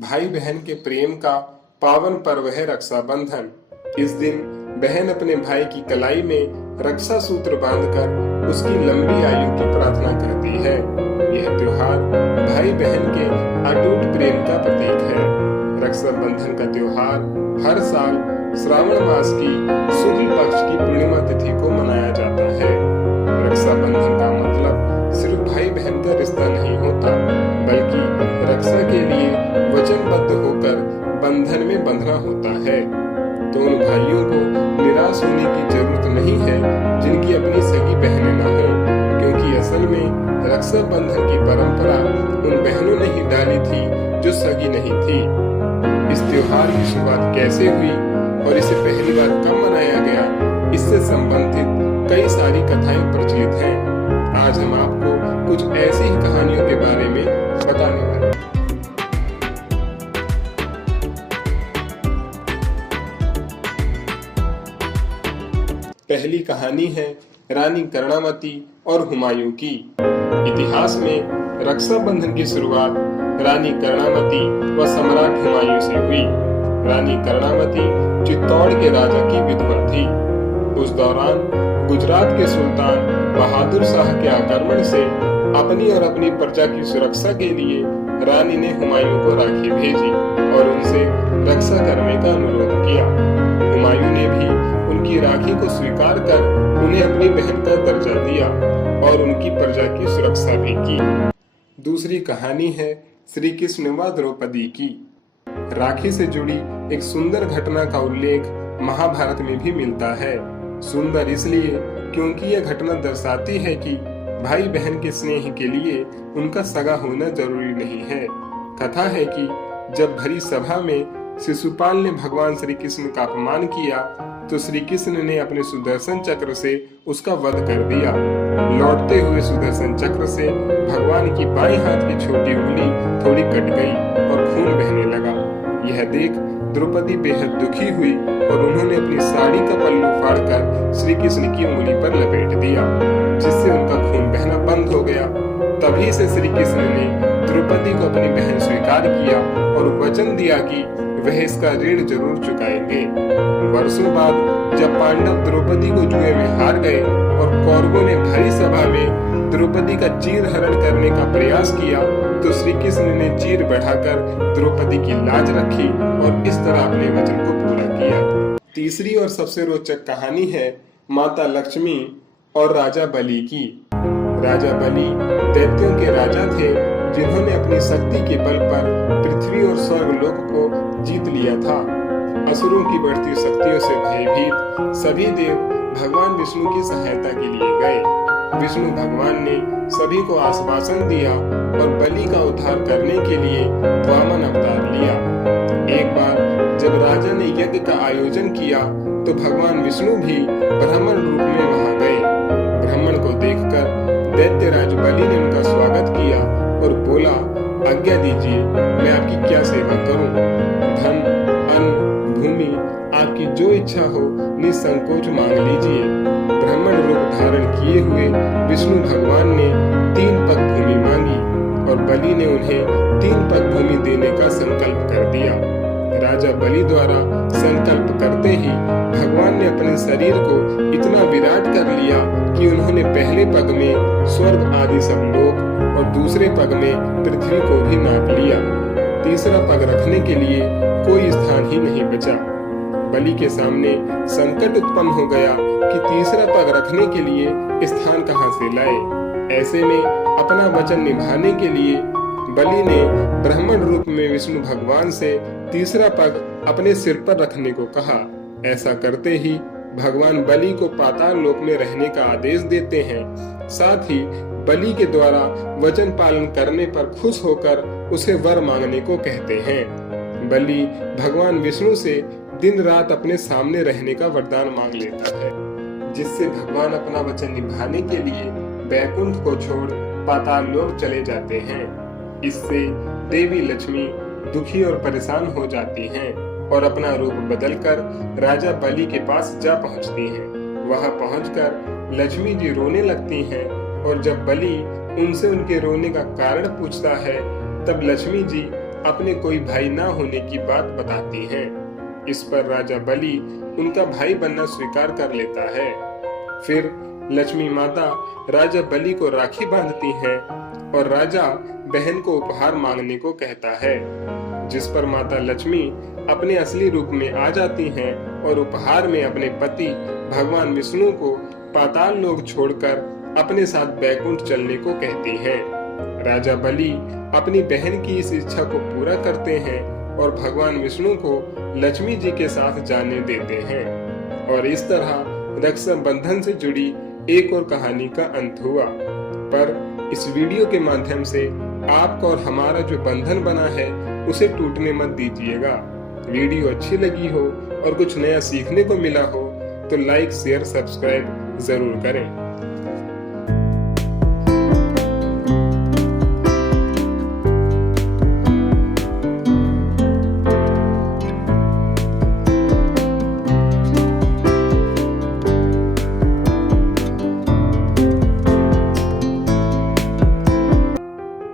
भाई बहन के प्रेम का पावन पर्व है रक्षाबंधन। इस दिन बहन अपने भाई की कलाई में रक्षा सूत्र बांधकर उसकी लंबी आयु की प्रार्थना करती है। यह त्योहार भाई बहन के अटूट प्रेम का प्रतीक है। रक्षाबंधन का त्योहार हर साल श्रावण मास की शुक्ल पक्ष की पूर्णिमा तिथि को मनाया जाता है। रक्षाबंधन का मतलब सिर्फ भाई बहन का रिश्ता नहीं होता, बल्कि रक्षा के लिए वचनबद्ध होकर बंधन में बंधना होता है। तो उन भाइयों को निराश होने की जरूरत नहीं है जिनकी अपनी सगी बहनें न हो, क्योंकि असल में रक्षाबंधन की परंपरा उन बहनों ने ही डाली थी जो सगी नहीं थी। इस त्योहार की शुरुआत कैसे हुई और इसे पहली बार कब मनाया गया, इससे संबंधित कई सारी कथाएं प्रचलित हैं। आज हम आपको कुछ ऐसी ही कहानियों के बारे में बताने वाले हैं। पहली कहानी है रानी कर्णावती और हुमायूं की। इतिहास में रक्षाबंधन की शुरुआत रानी कर्णावती व सम्राट हुमायूं से हुई। रानी कर्णावती चित्तौड़ के राजा की विधवा थी। उस दौरान गुजरात के सुल्तान बहादुर शाह के आक्रमण से अपनी और अपनी प्रजा की सुरक्षा के लिए रानी ने हुमायूं को राखी भेजी और उनसे रक्षा करने का अनुरोध किया। हुमायूं ने भी उनकी राखी को स्वीकार कर उन्हें अपनी बहन का दर्जा दिया और उनकी प्रजा की सुरक्षा भी की। दूसरी कहानी है श्री कृष्ण व द्रौपदी की। राखी से जुड़ी एक सुंदर घटना का उल्लेख महाभारत में भी मिलता है। सुंदर इसलिए क्योंकि यह घटना दर्शाती है कि भाई बहन के स्नेह के लिए उनका सगा होना जरूरी नहीं है। कथा है कि जब भरी सभा में शिशुपाल ने भगवान श्री कृष्ण का अपमान किया तो श्री कृष्ण ने अपने सुदर्शन चक्र से उसका वध कर दिया। लौटते हुए सुदर्शन चक्र से भगवान की बाएं हाथ की छोटी उंगली थोड़ी कट गई और खून बहने लगा। यह देख द्रौपदी बेहद दुखी हुई और उन्होंने अपनी साड़ी का पल्लू फाड़कर श्री कृष्ण की उंगली पर लपेट दिया, जिससे उनका खून बहना बंद हो गया। तभी से श्री कृष्ण ने द्रौपदी को अपनी बहन स्वीकार किया और वचन दिया कि वह इसका ऋण जरूर चुकाएंगे। वर्षों बाद जब पांडव द्रौपदी को जुए में हार गए और कौरवों ने भरी सभा में द्रौपदी का चीर हरण करने का प्रयास किया तो श्री कृष्ण ने चीर बढ़ाकर द्रौपदी की लाज रखी और इस तरह अपने वचन को पूरा किया। तीसरी और सबसे रोचक कहानी है माता लक्ष्मी और राजा बलि की। राजा बलि दैत्यों के राजा थे जिन्होंने अपनी शक्ति के बल पर पृथ्वी और स्वर्गलोक को जीत लिया था। असुरों की बढ़ती शक्तियों से भयभीत सभी देव भगवान विष्णु की सहायता के लिए गए। विष्णु भगवान ने सभी को आश्वासन दिया और बलि का उद्धार करने के लिए वामन अवतार लिया। एक बार जब राजा ने यज्ञ का आयोजन किया तो भगवान विष्णु भी ब्राह्मण रूप में वहां गए। ब्राह्मण को देखकर दैत्यराज बलि ने उनका स्वागत किया और बोला, आज्ञा दीजिए, मैं आपकी क्या सेवा करूं? धन, अन्न, भूमि, आपकी जो इच्छा हो निसंकोच मांग लीजिए। ब्राह्मण रूप धारण किए हुए विष्णु भगवान ने 3 पग भूमि मांगी और बलि ने उन्हें 3 पग भूमि देने का संकल्प कर दिया। राजा बलि द्वारा संकल्प करते ही भगवान ने अपने शरीर को इतना विराट कर लिया कि उन्होंने पहले पग में स्वर्ग आदि सब लोक और दूसरे पग में पृथ्वी को भी नाप लिया। तीसरा पग रखने के लिए कोई स्थान ही नहीं बचा। बलि के सामने संकट उत्पन्न हो गया कि तीसरा पग रखने के लिए स्थान कहां से लाए। ऐसे में अपना वचन निभाने के लिए बलि ने ब्राह्मण रूप में विष्णु भगवान से तीसरा पग अपने सिर पर रखने को कहा। ऐसा करते ही भगवान बलि को पाताल लोक में रहने का आदेश देते हैं। साथ ही बलि के द्वारा वचन पालन करने पर खुश होकर उसे वर मांगने को कहते हैं। बलि भगवान विष्णु से दिन रात अपने सामने रहने का वरदान मांग लेता है, जिससे भगवान अपना वचन निभाने के लिए बैकुंठ को छोड़ पाताल लोक चले जाते हैं। इससे देवी लक्ष्मी दुखी और परेशान हो जाती हैं और अपना रूप बदलकर राजा बलि के पास जा पहुंचती हैं। वहां पहुंचकर लक्ष्मी जी रोने लगती हैं और जब बलि उनसे उनके रोने का कारण पूछता है तब लक्ष्मी जी अपने कोई भाई ना होने की बात बताती हैं। इस पर राजा बलि उनका भाई बनना स्वीकार कर लेता है। फिर लक्ष्मी माता राजा बलि को राखी बांधती हैं और राजा बहन को उपहार मांगने को कहता है, जिस पर माता लक्ष्मी अपने असली रूप में आ जाती हैं और उपहार में अपने पति भगवान विष्णु को पाताल लोक छोड़कर अपने साथ बैकुंठ चलने को कहती हैं। राजा बलि अपनी बहन की इस इच्छा को पूरा करते हैं और भगवान विष्णु को लक्ष्मी जी के साथ जाने देते हैं। और इस तरह रक्षाबंधन से जुड़ी एक और कहानी का अंत हुआ। पर इस वीडियो के माध्यम से आपका और हमारा जो बंधन बना है उसे टूटने मत दीजिएगा। वीडियो अच्छी लगी हो और कुछ नया सीखने को मिला हो तो लाइक शेयर सब्सक्राइब जरूर करें।